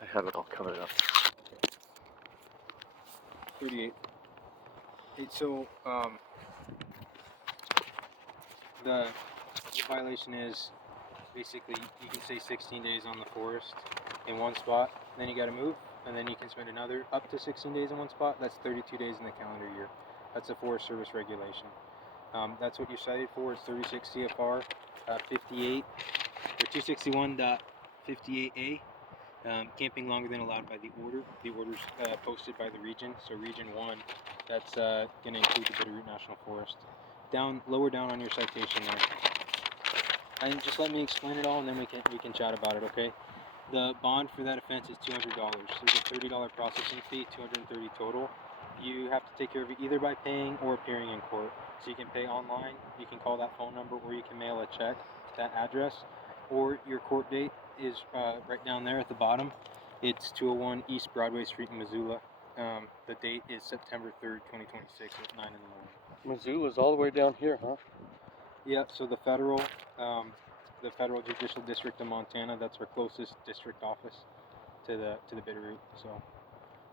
I have it all covered up. 38. So, the violation is basically you can stay 16 days on the forest in one spot, then you got to move, and then you can spend another up to 16 days in one spot. That's 32 days in the calendar year. That's a Forest Service regulation. That's what you're cited for. It's 36 CFR 58 or 261.58A. Camping longer than allowed by the order. The order's posted by the region. So Region 1, that's going to include the Bitterroot National Forest. Lower down on your citation there. And just let me explain it all, and then we can chat about it, okay? The bond for that offense is $200. There's a $30 processing fee, $230 total. You have to take care of it either by paying or appearing in court. So you can pay online, you can call that phone number, or you can mail a check to that address. Or your court date is right down there at the bottom. It's 201 East Broadway Street in Missoula. The date is September 3rd, 2026 at 9 in the morning. Missoula's all the way down here, huh? Yeah, so the federal Judicial District of Montana, that's our closest district office to the Bitterroot. So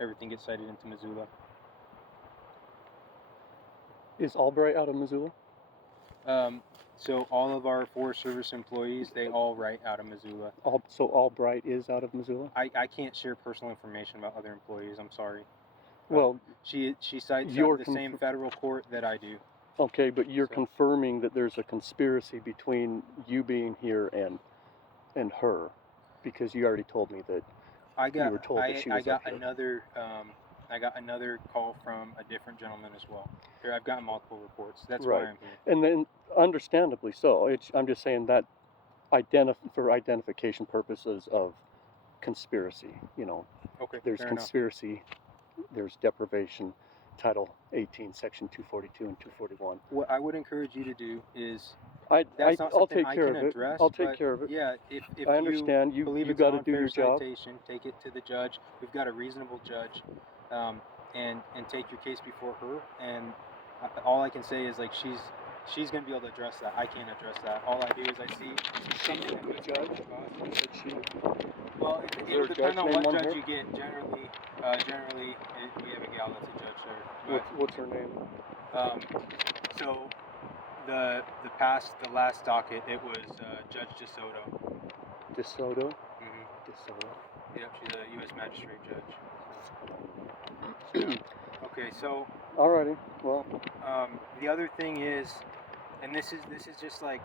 everything gets cited into Missoula. Is Albright out of Missoula? So all of our Forest Service employees, they all write out of Missoula. So Albright is out of Missoula? I can't share personal information about other employees. I'm sorry. Well, she cites the same federal court that I do. Okay, but you're confirming that there's a conspiracy between you being here and her, because you already told me that you were told that she was up here. I got another call from a different gentleman as well. Here, I've gotten multiple reports. That's right. why I'm here. And then, understandably so. I'm just saying that for identification purposes of conspiracy, Okay. There's conspiracy, there's deprivation, Title 18, Section 242 and 241. What I would encourage you to do is I'll take care of it. I'll take care of it. Yeah, if I understand you got to do your job. Citation, take it to the judge. We've got a reasonable judge, and take your case before her. And all I can say is like she's gonna be able to address that. I can't address that. All I do is I see something that the judge. Well, it'll depend on what judge you get. Generally, we have a gal that's a judge there. What's her name? So the last docket, it was Judge DeSoto. DeSoto? Mm-hmm. DeSoto. Yep, she's a U.S. magistrate judge. Okay, so. Alrighty. Well. The other thing is, and this is just like,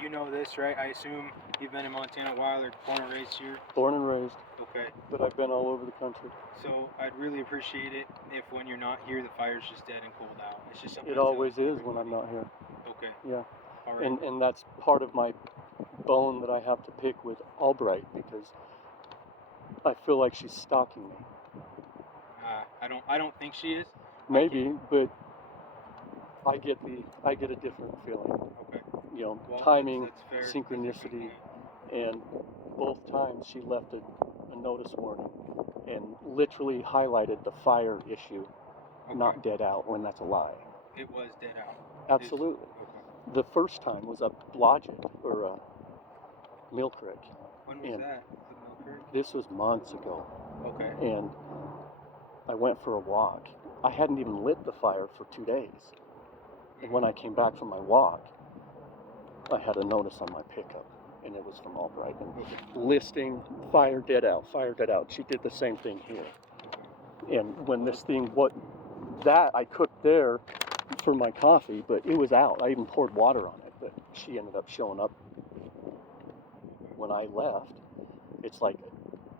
you know this, right? I assume you've been in Montana a while, or born and raised here. Born and raised. Okay. But I've been all over the country. So I'd really appreciate it if when you're not here, the fire's just dead and cold out. It's just something. It always is when I'm not here. Okay. Yeah. All right. And that's part of my bone that I have to pick with Albright, because I feel like she's stalking me. I don't think she is. Maybe, but I get a different feeling. Okay. Well, timing, that's fair. Synchronicity, and both times she left a notice warning and literally highlighted the fire issue, not dead out, when that's a lie. It was dead out. Absolutely. The first time was up Blodgett, or Mill Creek. When was that? The Mill Creek? This was months ago. Okay. And I went for a walk. I hadn't even lit the fire for 2 days. And when I came back from my walk, I had a notice on my pickup, and it was from Albright. Listing, fire dead out, fire dead out. She did the same thing here. And when this thing, I cooked there for my coffee, but it was out. I even poured water on it, but she ended up showing up when I left. It's like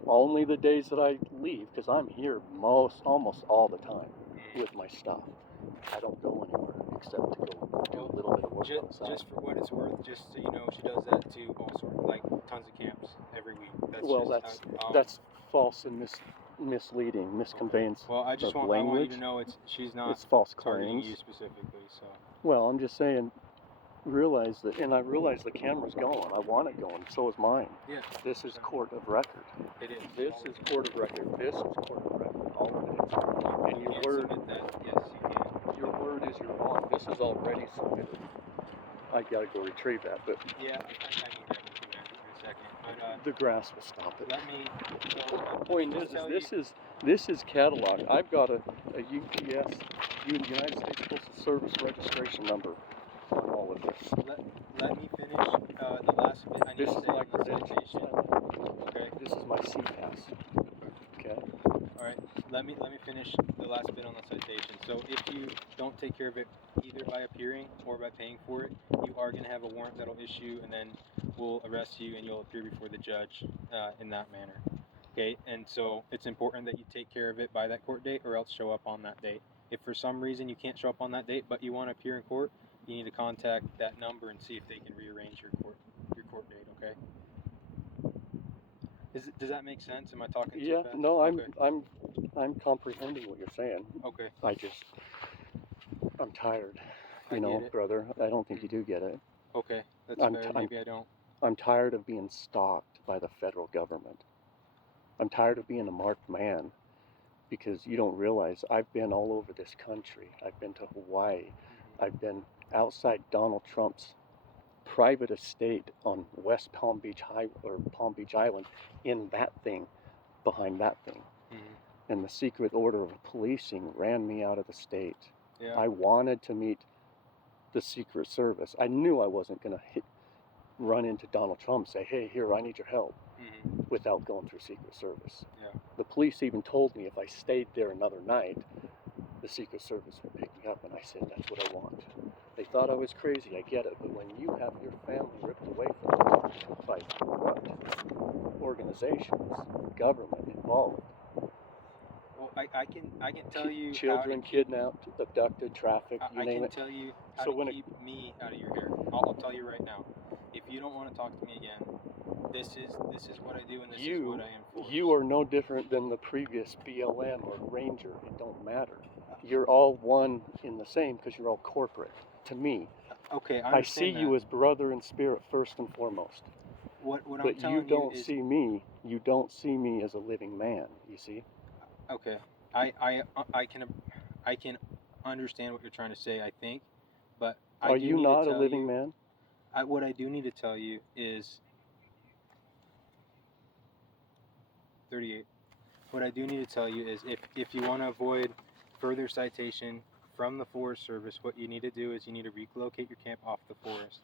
only the days that I leave, because I'm here almost all the time with my stuff. I don't go anywhere except to go do a little bit of work outside. Just for what it's worth, just so you know, she does that to all sorts, like tons of camps every week. That's false and misleading, misconveyance. Okay. Well, I want you to know she's not false targeting claims. you specifically. So. Well, I'm just saying, realize that, and I realize the camera's going. I want it going. So is mine. Yeah. This is court of record. It is. This is court of record. This is court of record. All of it is. And your word. Yes, you can. Your word is your bond. This is already submitted. I gotta go retrieve that, but. Yeah, I need that in a second. But The grass will stop it. Let me. The point this is catalog. I've got a UPS, United States Postal Service registration number on all of this. Let me finish the last bit. I need This to is say my on the credentials. citation. Okay. This is my CPAS. Okay. All right. Let me finish the last bit on the citation. So if you don't take care of it either by appearing or by paying for it, you are going to have a warrant that'll issue, and then we'll arrest you and you'll appear before the judge in that manner. Okay, and so it's important that you take care of it by that court date or else show up on that date. If for some reason you can't show up on that date but you want to appear in court, you need to contact that number and see if they can rearrange your court date, okay? Does that make sense? Am I talking too fast? No, Okay. I'm comprehending what you're saying. Okay. I'm tired. I get it. Brother, I don't think you do get it. Okay, that's fair. Maybe I don't. I'm tired of being stalked by the federal government. I'm tired of being a marked man because you don't realize I've been all over this country. I've been to Hawaii. I've been outside Donald Trump's private estate on West Palm Beach Palm Beach Island in that thing, behind that thing. And the secret order of policing ran me out of the state. Yeah. I wanted to meet the Secret Service. I knew I wasn't going to run into Donald Trump and say, hey, here, I need your help, without going through Secret Service. Yeah. The police even told me if I stayed there another night, the Secret Service would pick me up, and I said, that's what I want. They thought I was crazy, I get it, but when you have your family ripped away from you by corrupt organizations, government involved, Well, I can tell you children kidnapped, abducted, trafficked, you name it. I can tell you how to keep me out of your hair. I'll tell you right now. If you don't want to talk to me again, this is what I do, and this is what I enforce. You are no different than the previous BLM or Ranger. It don't matter. You're all one in the same because you're all corporate. To me, okay, I see you as brother in spirit first and foremost. What but you don't see me. You don't see me as a living man. You see? Okay, I can understand what you're trying to say. I think, but are you not a living man? What I do need to tell you is 38. What I do need to tell you is if you want to avoid further citation from the Forest Service, what you need to do is you need to relocate your camp off the forest.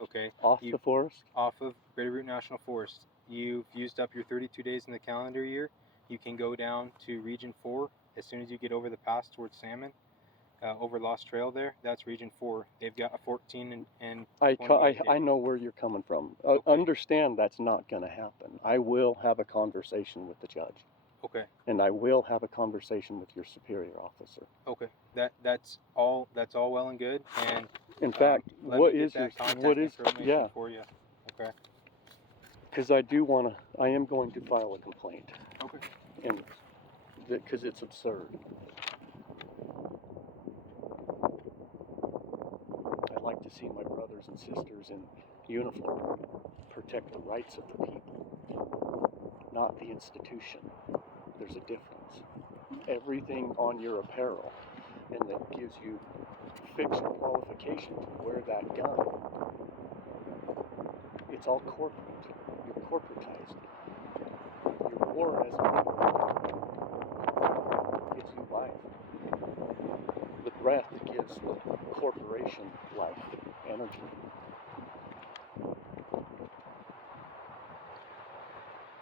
Okay? The forest? Off of Bitterroot National Forest. You've used up your 32 days in the calendar year. You can go down to Region 4 as soon as you get over the pass towards Salmon. Over Lost Trail there, that's Region 4. They've got a 14 and 20 I know where you're coming from. Okay. Understand that's not going to happen. I will have a conversation with the judge. Okay. And I will have a conversation with your superior officer. Okay. That's all well and good. And in fact, what is information for you? Okay. Because I am going to file a complaint. Okay. And because it's absurd. I'd like to see my brothers and sisters in uniform protect the rights of the people, not the institution. There's a difference. Everything on your apparel, and that gives you fixed qualification to wear that gun. It's all corporate. You're corporatized. Your war as a gives you life. The breath gives the corporation life, energy.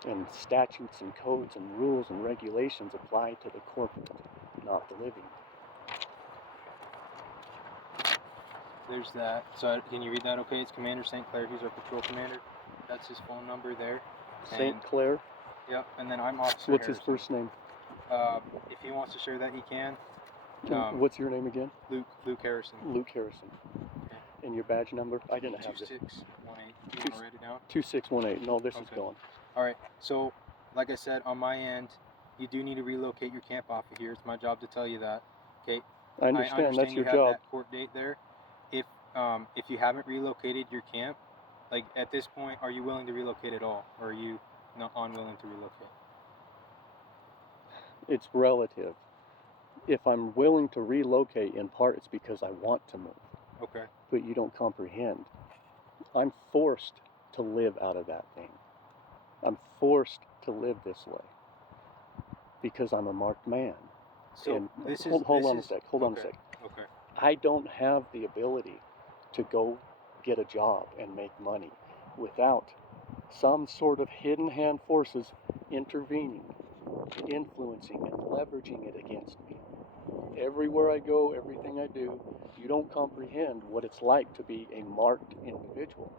And statutes and codes and rules and regulations apply to the corporate, not the living. There's that. So can you read that? Okay, it's Commander St. Clair. He's our patrol commander. That's his phone number there. St. Clair? Yep. And then I'm Officer What's Harrison. his first name? If he wants to share that, he can. What's your name again? Luke Harrison. Luke Harrison. Okay. And your badge number? I didn't have this. 2618. You want to write it down? 2618. No, this is going. All right. So, like I said, on my end, you do need to relocate your camp off of here. It's my job to tell you that. Okay. I understand that's your you job. Have that court date there. If you haven't relocated your camp, like at this point, are you willing to relocate at all, or are you not unwilling to relocate? It's relative. If I'm willing to relocate, in part, it's because I want to move. Okay. But you don't comprehend. I'm forced to live out of that thing. forced to live this way because I'm a marked man. So And this hold is on a sec. Hold on a sec. Okay. I don't have the ability to go get a job and make money without some sort of hidden hand forces intervening, influencing, and leveraging it against me. Everywhere I go, everything I do, you don't comprehend what it's like to be a marked individual.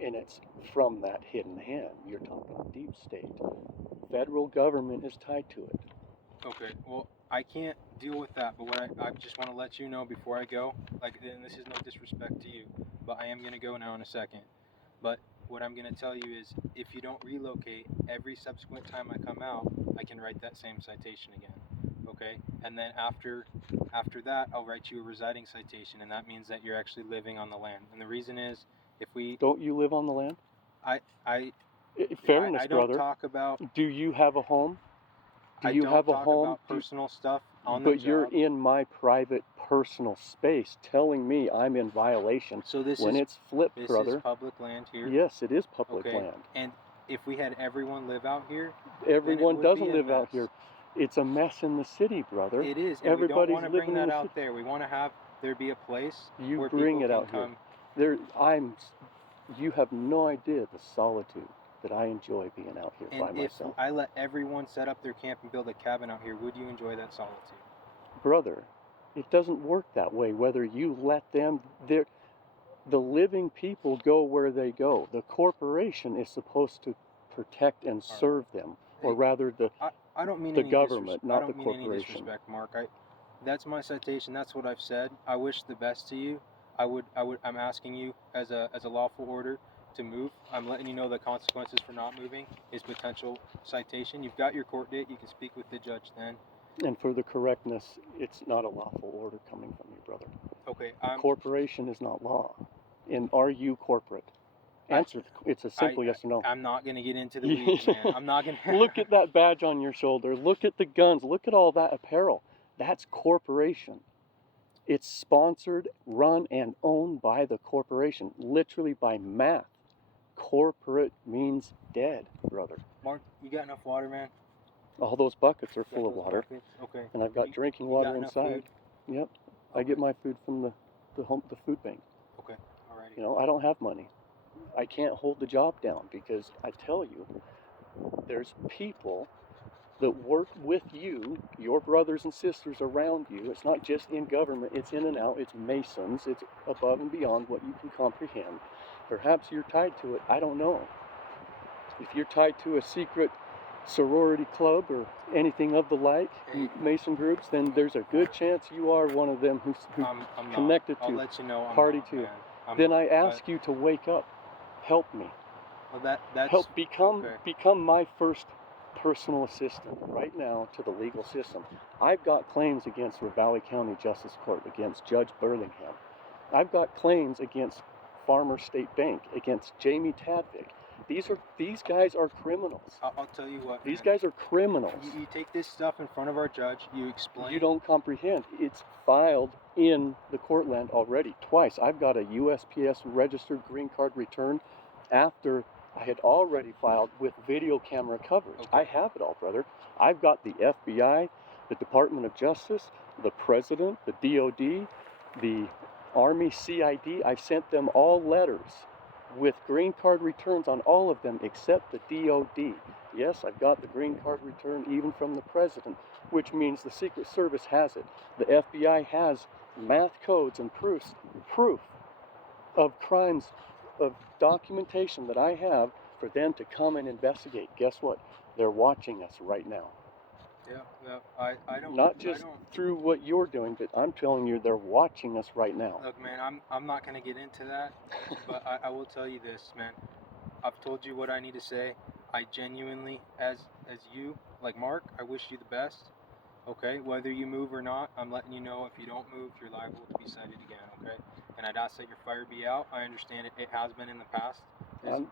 And it's from that hidden hand. You're talking deep state. Federal government is tied to it. Okay, well, I can't deal with that, but what I just want to let you know before I go, like, and this is no disrespect to you, but I am going to go now in a second. But what I'm going to tell you is, if you don't relocate, every subsequent time I come out, I can write that same citation again, okay? And then after that, I'll write you a residing citation, and that means that you're actually living on the land. And the reason is, if we... Don't you live on the land? Fairness, I don't brother. talk about... Do you have a home? Do I you don't have a talk home? about personal stuff on the But job. you're in my private, personal space, telling me I'm in violation. So this when is it's flipped, this brother. is public land here. Yes, it is public Okay. land. And if we had everyone live out here, Everyone doesn't live out mess. here. It's a mess in the city, brother. It is. And Everybody's we don't want to bring living in that the out city. there. We want to have there be a place You where bring people it can out come. here. You have no idea the solitude that I enjoy being out here by And if myself. I let everyone set up their camp and build a cabin out here, would you enjoy that solitude? Brother, it doesn't work that way. Whether you let them, the living people go where they go. The corporation is supposed to protect and serve them, or rather I don't mean the any government, not I the don't mean any corporation. disrespect, Mark. That's my citation. That's what I've said. I wish the best to you. I'm asking you as a lawful order to move. I'm letting you know the consequences for not moving is potential citation. You've got your court date. You can speak with the judge then. And for the correctness, it's not a lawful order coming from you, brother. Okay. Corporation is not law. And are you corporate? Answer. It's a simple yes or no. I'm not going to get into the weeds, man. I'm not going to. Look at that badge on your shoulder. Look at the guns. Look at all that apparel. That's corporation. It's sponsored, run, and owned by the corporation, literally by math. Corporate means dead, brother. Mark, you got enough water, man? All those buckets are full of water. Buckets? Okay. And I've got drinking water inside. Food? Yep. Okay. I get my food from the food bank. Okay. Alrighty. You know, I don't have money. I can't hold the job down because I tell you, there's people that work with you, your brothers and sisters around you. It's not just in government, it's in and out, it's Masons, it's above and beyond what you can comprehend. Perhaps you're tied to it, I don't know. If you're tied to a secret sorority club or anything of the like, Mason groups, then there's a good chance you are one of them who's I'm connected I'll to, let you know party to. Then I ask you to wake up, help me. Well, that's help become my first personal assistant right now to the legal system. I've got claims against Ravalli County Justice Court, against Judge Burlingham. I've got claims against Farmer State Bank, against Jamie Tadvik. These guys are criminals. I'll tell you what. These guys are criminals. You take this stuff in front of our judge. You explain. You don't comprehend. It's filed in the court land already twice. I've got a USPS registered green card return after I had already filed with video camera coverage. Okay. I have it all, brother. I've got the FBI, the Department of Justice, the President, the DOD, the Army CID. I sent them all letters with green card returns on all of them except the DOD. Yes, I've got the green card return even from the President, which means the Secret Service has it. The FBI has math codes and proof of crimes, of documentation that I have for them to come and investigate. Guess what? They're watching us right now. Yeah, I don't. Not just through what you're doing, but I'm telling you, they're watching us right now. Look, man, I'm not gonna get into that, but I will tell you this, man. I've told you what I need to say. I genuinely, as you, like Mark, I wish you the best. Okay, whether you move or not, I'm letting you know if you don't move, you're liable to be cited again. Okay, and I'd ask that your fire be out. I understand it has been in the past.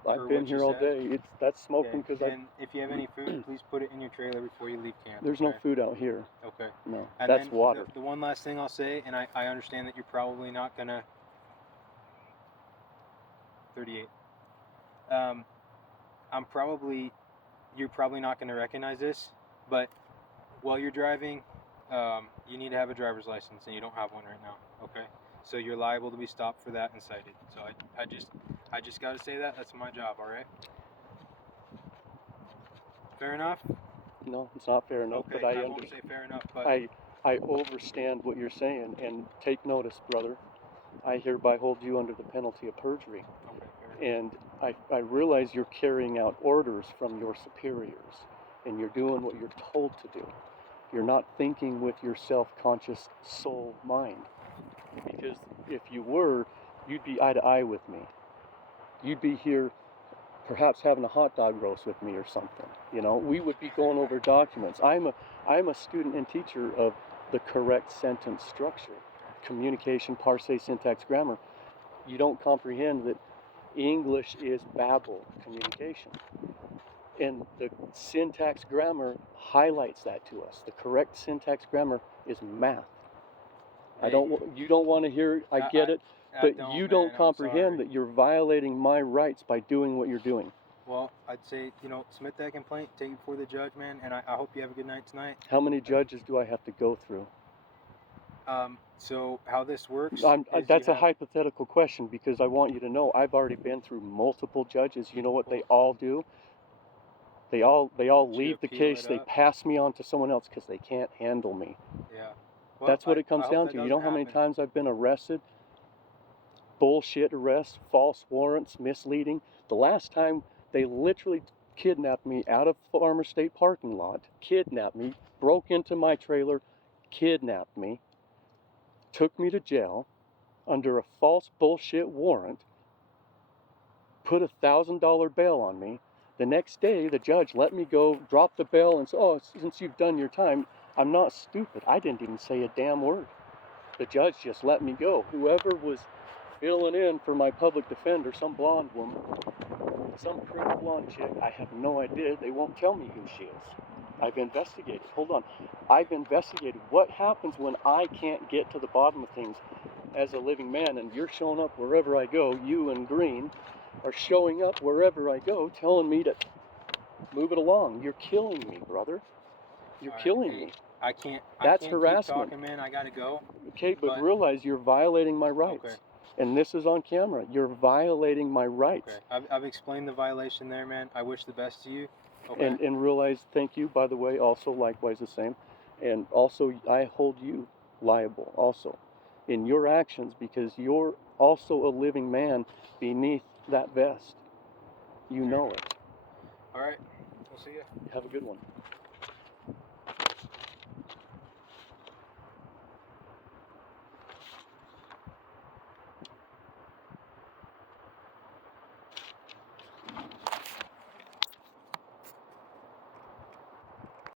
I've been here all day. That's smoking because And if you have any food, please put it in your trailer before you leave camp. There's no food out here. Okay. No, and that's then water. The one last thing I'll say, and I understand that you're probably not gonna. 38. I'm probably you're probably not going to recognize this, but while you're driving, you need to have a driver's license, and you don't have one right now. Okay, so you're liable to be stopped for that and cited. So I just got to say that. That's my job. All right. Fair enough. No, it's not fair enough, Okay, but I won't understand. say fair enough, but I understand what you're saying, and take notice, brother. I hereby hold you under the penalty of perjury. okay, fair enough. And I realize you're carrying out orders from your superiors, and you're doing what you're told to do. You're not thinking with your self-conscious soul mind. Because if you were, you'd be eye to eye with me. You'd be here perhaps having a hot dog roast with me or something. You know, we would be going over documents. I'm a student and teacher of the correct sentence structure, communication, parse, syntax, grammar. You don't comprehend that English is babble communication. And the syntax grammar highlights that to us. The correct syntax grammar is math. You don't want to hear, I get it, but you don't comprehend that you're violating my rights by doing what you're doing. Well, I'd say, submit that complaint, take it before the judge, man, and I hope you have a good night tonight. How many judges do I have to go through? So how this works that's a hypothetical question, because I want you to know I've already been through multiple judges. You know what they all do? They all leave the case, they pass me on to someone else because they can't handle me. Yeah. Well, that's what it comes down to. You know how many times I've been arrested? Bullshit arrests, false warrants, misleading. The last time they literally kidnapped me out of Farmer State parking lot, kidnapped me, broke into my trailer, kidnapped me, took me to jail under a false bullshit warrant, put $1,000 bail on me. The next day, the judge let me go, dropped the bail, and said, "Oh, since you've done your time," I'm not stupid. I didn't even say a damn word. The judge just let me go. Whoever was filling in for my public defender, some blonde woman, some pretty blonde chick, I have no idea. They won't tell me who she is. I've investigated. Hold on. I've investigated what happens when I can't get to the bottom of things as a living man, and you're showing up wherever I go. You and Green are showing up wherever I go, telling me to move it along. You're killing me, brother. You're killing me. I can't. That's I can't harassment. Keep talking, man. I gotta go. Okay, but realize you're violating my rights. Okay. And this is on camera. You're violating my rights. Okay. I've explained the violation there, man. I wish the best to you. Okay. And realize, thank you, by the way, also likewise the same. And also, I hold you liable also in your actions, because you're also a living man beneath that vest. You know it. All right. We'll see you. Have a good one.